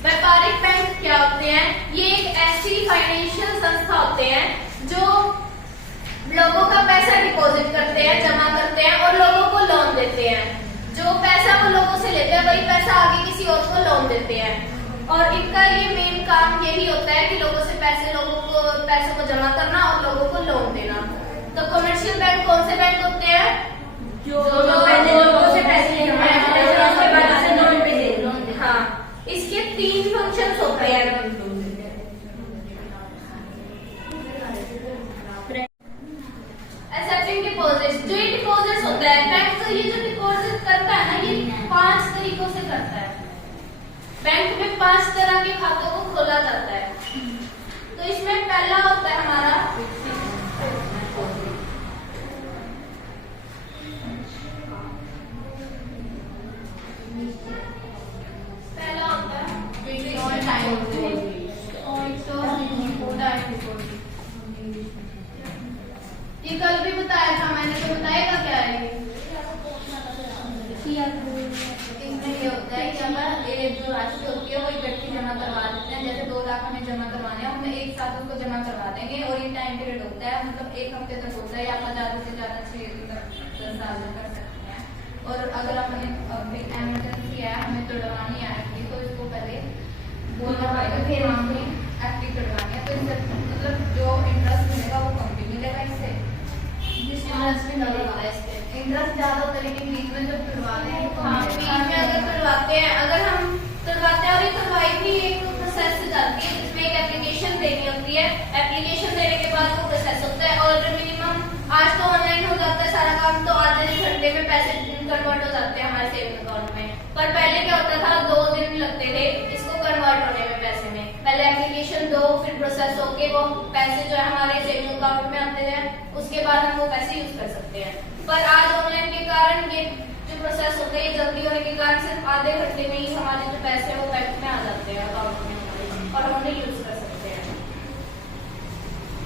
व्यापारिक बैंक क्या होते हैं? ये एक ऐसी फाइनेंशियल संस्था होते हैं जो लोगों का पैसा डिपॉजिट करते हैं, जमा करते हैं और लोगों को लोन देते हैं। जो पैसा वो लोगों से लेते हैं वही पैसा आगे किसी और को लोन देते हैं। और इनका ये मेन काम यही होता है कि लोगों से पैसों को जमा करना और लोगों को लोन देना। तो कमर्शियल बैंक कौन से बैंक होते हैं? जो लोगों से पैसे जमा करते हैं और उसके बाद उसे लोन पे देते हैं। हाँ, इसके 3 फंक्शंस होते हैं। एक्सेप्टिंग डिपॉजिट्स, जो ये डिपॉजिट्स होता है बैंक तो ये जो डिपॉजिट करता है ना, ये 5 तरीकों से करता है। बैंक में 5 तरह के खातों को खोला जाता है। तो इसमें पहला होता है हमारा ये कल भी बताया था मैंने, तो बताएगा क्या है? इसमें ये होता है कि हमारा जो राशि होती है वो इकट्ठी जमा करवा देते हैं। जैसे 2 लाख हमें जमा करवाने हैं, हम एक साथ उसको जमा करवा देंगे और ये टाइम पीरियड होता है, मतलब 1 हफ्ते तक होता है या आप ज्यादा से ज्यादा 6 दिन तक 10 साल तक कर सकते हैं। और अगर हमें इमरजेंसी है, हमें तोड़वानी आएगी तो इसको पहले बोलना पड़ेगा फिर हमने एक्टिव करवानी है। तो इससे मतलब जो इंटरेस्ट मिलेगा वो कम भी मिलेगा। इससे इंटरेस्ट ज्यादा होता है लेकिन बीच में जब तुड़वाते हैं तो बीच में अगर तुड़वाते हैं, अगर हम तुड़वाते हैं और ये तुड़वाई भी एक प्रोसेस से जाती है जिसमें एक एप्लीकेशन देनी होती है। एप्लीकेशन देने के बाद वो प्रोसेस होता है और मिनिमम आज तो ऑनलाइन हो जाता है सारा काम, तो आधे घंटे में पैसे कन्वर्ट हो जाते हैं हमारे सेविंग अकाउंट में। पर पहले क्या होता था, 2 दिन लगते थे इसको कन्वर्ट होने में पैसे में। पहले एप्लीकेशन दो, फिर प्रोसेस होके वो पैसे जो है हमारे सेविंग अकाउंट में आते हैं, उसके बाद हम वो पैसे यूज कर सकते हैं। पर आज ऑनलाइन के कारण ये जो प्रोसेस होता है जल्दी होने के कारण सिर्फ आधे घंटे में ही हमारे जो पैसे हैं वो बैंक में आ जाते हैं अकाउंट में हमारे, और हम उन्हें यूज कर सकते हैं।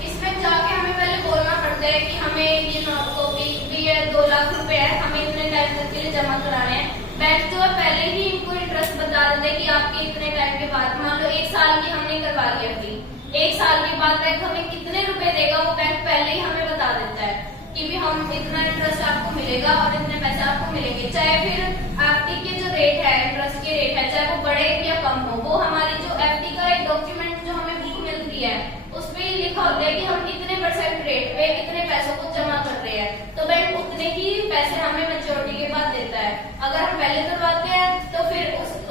इसमें जाके हमें पहले बोलना पड़ता है कि हमें ये कॉपी भी है 2 लाख रुपए है, हमें इतने टाइम तक के लिए जमा कराने हैं। बैंक जो है पहले ही इनको इंटरेस्ट बता देता है कि आपके इतने टाइम के बाद, मान लो 1 साल की हमने करवा ली अभी, 1 साल के बाद बैंक हमें कितने रुपए देगा वो बैंक पहले ही हमें बता देता है कि भी हम इतना इंटरेस्ट आपको मिलेगा और इतने पैसे आपको मिलेंगे। चाहे फिर एफडी के जो रेट है, इंटरेस्ट के रेट है, चाहे वो बढ़े या कम हो, वो हमारी जो एफडी का एक डॉक्यूमेंट जो हमें बुक मिलती है उसमें लिखा होता है कि हम इतने % रेट पे इतने पैसों को जमा कर रहे हैं। तो बैंक उतने ही पैसे हमें मैच्योरिटी के बाद देता है। अगर हम पहले करवाते हैं तो फिर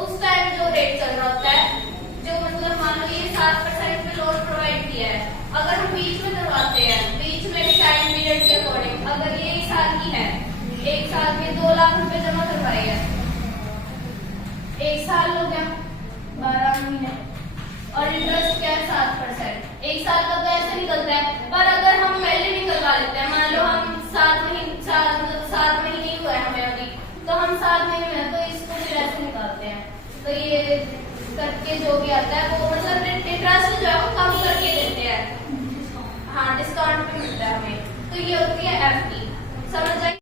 उस टाइम जो रेट चल रहा होता है, जो मतलब मान लो ये 7% पे लोन प्रोवाइड किया है, अगर हम बीच में करवाते हैं, बीच में भी टाइम पीरियड के अकॉर्डिंग, अगर ये 1 साल की है, 1 साल में 2 लाख रुपए जमा करवाए हैं, 1 साल हो गया 12 महीने और इंटरेस्ट क्या है 7%। 1 साल का तो ऐसे निकलता है। पर अगर हम पहले निकलवा लेते हैं, मान लो हम 7 महीने हुआ है हमें अभी, तो हम 7 महीने में तो इसको फिर ऐसे निकालते हैं। तो ये करके जो भी आता है वो मतलब इंटरेस्ट जो है वो कम करके देते हैं। हाँ, डिस्काउंट भी मिलता है हमें। तो ये होती है एफडी, समझ आई?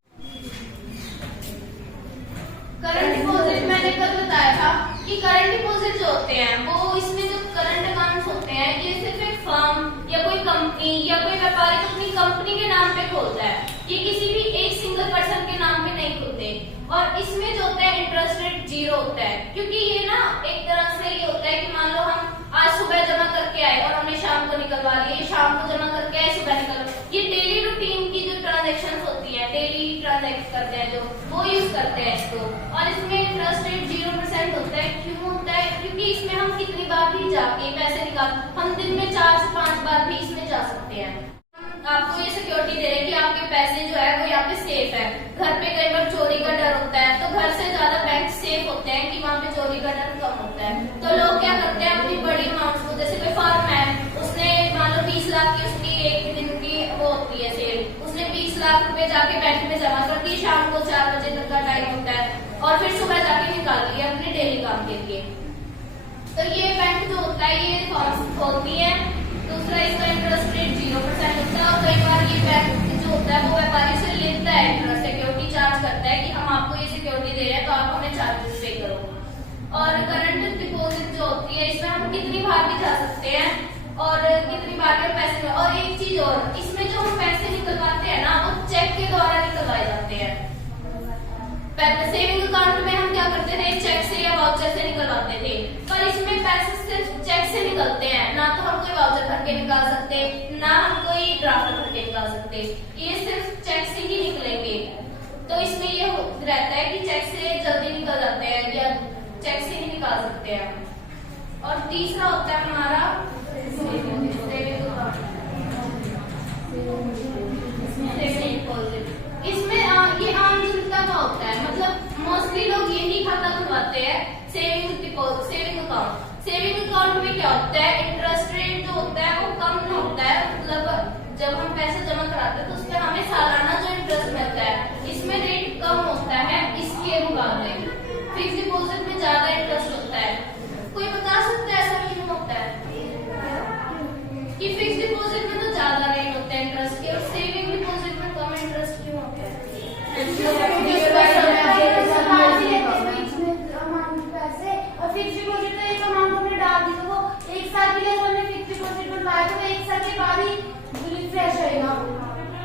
करंट डिपॉजिट मैंने कल बताया था कि करंट डिपॉजिट जो होते हैं वो, इसमें जो करंट अकाउंट्स होते हैं ये सिर्फ एक फर्म या कोई कंपनी या कोई व्यापारी अपनी कंपनी के नाम पे खोलता है, ये किसी भी एक सिंगल पर्सन के नाम पे नहीं खोलते। और इसमें जो होता है इंटरेस्ट रेट 0 होता है, क्योंकि ये ना एक तरह से ये होता है कि मान लो हम आज सुबह जमा करके आए और हमने शाम को निकलवा लिए, शाम को जमा करके आए, सुबह निकलवा, ये डेली रूटीन की जो ट्रांजेक्शन होती है, डेली ट्रांजेक्ट करते हैं जो, वो यूज करते हैं इसको। और इसमें इंटरेस्ट रेट 0% होता है। क्यों होता है? क्योंकि इसमें हम कितनी बार भी जाके पैसे निकाल, हम दिन में 4 से 5 बार भी इसमें जा सकते हैं। आपको ये सिक्योरिटी दे रहे हैं कि आपके पैसे जो है वो यहाँ पे सेफ है। घर पे कई बार चोरी का डर होता है, तो घर से ज्यादा बैंक सेफ होते हैं कि वहाँ पे चोरी का डर कम होता है। तो लोग क्या करते हैं, अपनी बड़ी अमाउंट को, जैसे कोई फर्म है, उसने मान लो 20 लाख की उसकी एक दिन की वो होती है सेल, उसने 20 लाख रुपए जाके बैंक में जमा कर दी, शाम को 4 बजे तक का टाइम होता है, और फिर सुबह जाके निकाल लिया अपने डेली काम के लिए। तो ये बैंक जो होता है ये फर्म होती है। दूसरा, इसका इंटरेस्ट रेट 0% होता है। और कई बार ये बैंक जो होता है वो व्यापारी से लेता है इंटरेस्ट, सिक्योरिटी चार्ज करता है कि हम आपको ये सिक्योरिटी दे रहे हैं तो आप हमें चार्जेस पे करो। और करंट डिपॉजिट जो होती है हम कितनी बार भी जा सकते हैं और कितनी बार के पैसे में। और एक चीज और, इसमें जो हम पैसे निकलवाते हैं ना वो चेक के द्वारा निकलवाए जाते हैं। पहले सेविंग अकाउंट में हम क्या करते थे, चेक से या वाउचर से निकलवाते थे, पर इसमें पैसे सिर्फ चेक से निकलते हैं। ना तो हम कोई वाउचर भर के निकाल सकते, ना हम कोई ड्राफ्ट भर के निकाल सकते, ये सिर्फ चेक से ही निकलेंगे। तो इसमें ये रहता है कि चेक से जल्दी निकल जाते हैं या चेक से ही निकाल सकते हैं। और तीसरा होता है हमारा सेविंग अकाउंट। इसमें ये आम जनता का होता है, मतलब मोस्टली लोग यही खाता खुलवाते हैं, सेविंग अकाउंट। सेविंग अकाउंट में क्या होता है, इंटरेस्ट रेट जो होता है वो कम होता है, मतलब जब हम पैसे जमा कराते हैं तो उस पर हमें सालाना जो इंटरेस्ट मिलता है इसमें रेट कम होता है इसके मुकाबले। फिक्स डिपॉजिट में ज्यादा इंटरेस्ट होता है। कोई बता सकता है ऐसा क्यों होता है कि फिक्स डिपॉजिट में तो ज्यादा रेट होता है इंटरेस्ट के और सेविंग डिपॉजिट में कम इंटरेस्ट क्यों होता है? फिक्स डिपॉजिट तो एक अमाउंट हमने डाल दी तो वो एक साल के लिए हमने फिक्स डिपॉजिट बनवाया तो वो एक साल के बाद ही रिफ्रेश होएगा।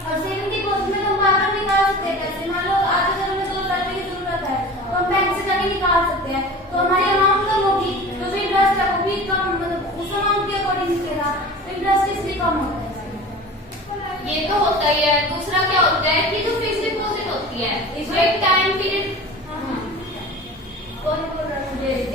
और सेविंग डिपॉजिट में तो हम बार-बार निकाल सकते हैं पैसे। मान लो आज अगर हमें 2 लाख की जरूरत है तो हम बैंक से जाके निकाल सकते हैं, तो हमारी अमाउंट कम होगी तो जो इंटरेस्ट है वो भी कम, मतलब उस अमाउंट के अकॉर्डिंग निकलेगा, तो इंटरेस्ट इसलिए कम होता है। ये तो होता ही है। दूसरा क्या होता है कि जो फिक्स डिपॉजिट होती है इसमें एक टाइम पीरियड,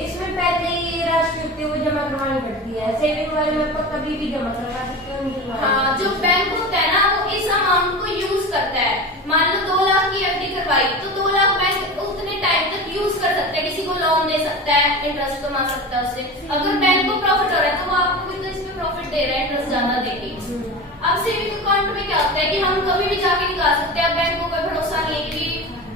इसमें पहले ही राशि होती है वो जमा करवानी पड़ती है। सेविंग वाले में आप कभी भी जमा करवा सकते हो। हाँ, जो बैंक होता है ना वो इस अमाउंट को यूज करता है। मान लो 2 लाख की एफडी करवाई तो 2 लाख बैंक उतने टाइम तक यूज कर सकता है, किसी को लोन दे सकता है, इंटरेस्ट कमा सकता है उससे। अगर बैंक को प्रॉफिट हो रहा है तो वो आपको भी तो इसमें प्रॉफिट दे रहा है, इंटरेस्ट ज्यादा देगी। अब सेविंग अकाउंट में क्या होता है कि हम कभी भी जाके निकाल सकते हैं। बैंक को कोई भरोसा नहीं है कि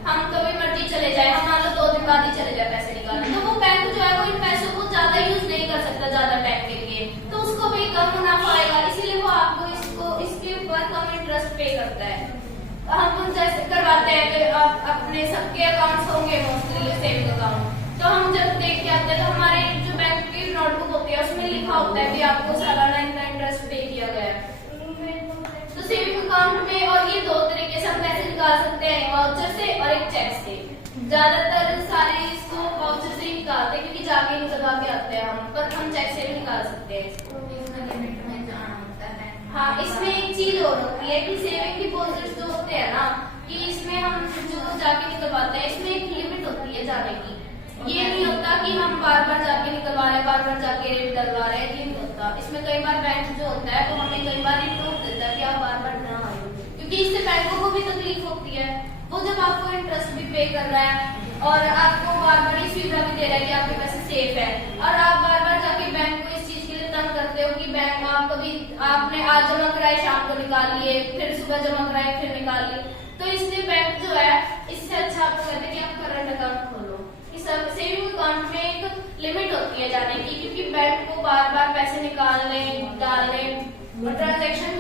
हम कभी मर्जी चले जाए, हम मान लो 2 दिन बाद ही चले जाए पैसे निकालने, तो वो बैंक जो है वो इन पैसों को ज्यादा यूज नहीं कर सकता ज्यादा टाइम के लिए, तो उसको भी कम मुनाफा आएगा, इसीलिए वो आपको इसके ऊपर कम इंटरेस्ट पे करता है। हम जैसे करवाते हैं कि आप अपने सबके अकाउंट्स होंगे मोस्टली सेविंग अकाउंट, तो हम जब देख के आते हैं तो हमारे जो बैंक की नोटबुक होती है उसमें लिखा होता है कि आपको सालाना इतना इंटरेस्ट पे किया गया है। तो सेविंग अकाउंट में और ये 2 तरीके से हम पैसे निकाल सकते हैं, वाउचर से और एक चेक से। ज्यादातर सारे इसको वाउचर से ही निकालते हैं क्योंकि जाके निकलवा के आते हैं हम, पर हम चेक से भी निकाल सकते हैं। हाँ, इसमें एक चीज और होती है कि सेविंग डिपॉजिट जो होते हैं ना कि इसमें हम जो जाके निकलवाते हैं इसमें एक लिमिट होती है जाने की। ये नहीं होता कि हम बार बार जाके निकलवा रहे हैं, बार बार जाके रेट डलवा रहे हैं, ये नहीं होता। इसमें कई बार बैंक जो होता है वो हमें कई बार रोक देता है कि आप बार बार ना आए, क्योंकि इससे बैंकों को भी तकलीफ होती है। वो जब आपको इंटरेस्ट भी पे कर रहा है और आपको बार बार ये सुविधा भी दे रहा है कि आपके पैसे सेफ है, और आप बार बार जाके बैंक को इस चीज के लिए तंग करते हो कि बैंक आप कभी आपने आज जमा कराए शाम को निकाल लिए, फिर सुबह जमा कराए फिर निकाल लिए, तो इसलिए बैंक जो है इससे अच्छा आपको कहते हैं कि आप करंट अकाउंट खोलो। इस सेविंग अकाउंट में एक लिमिट होती है जाने की, क्योंकि बैंक को बार बार पैसे निकालने डालने और ट्रांजेक्शन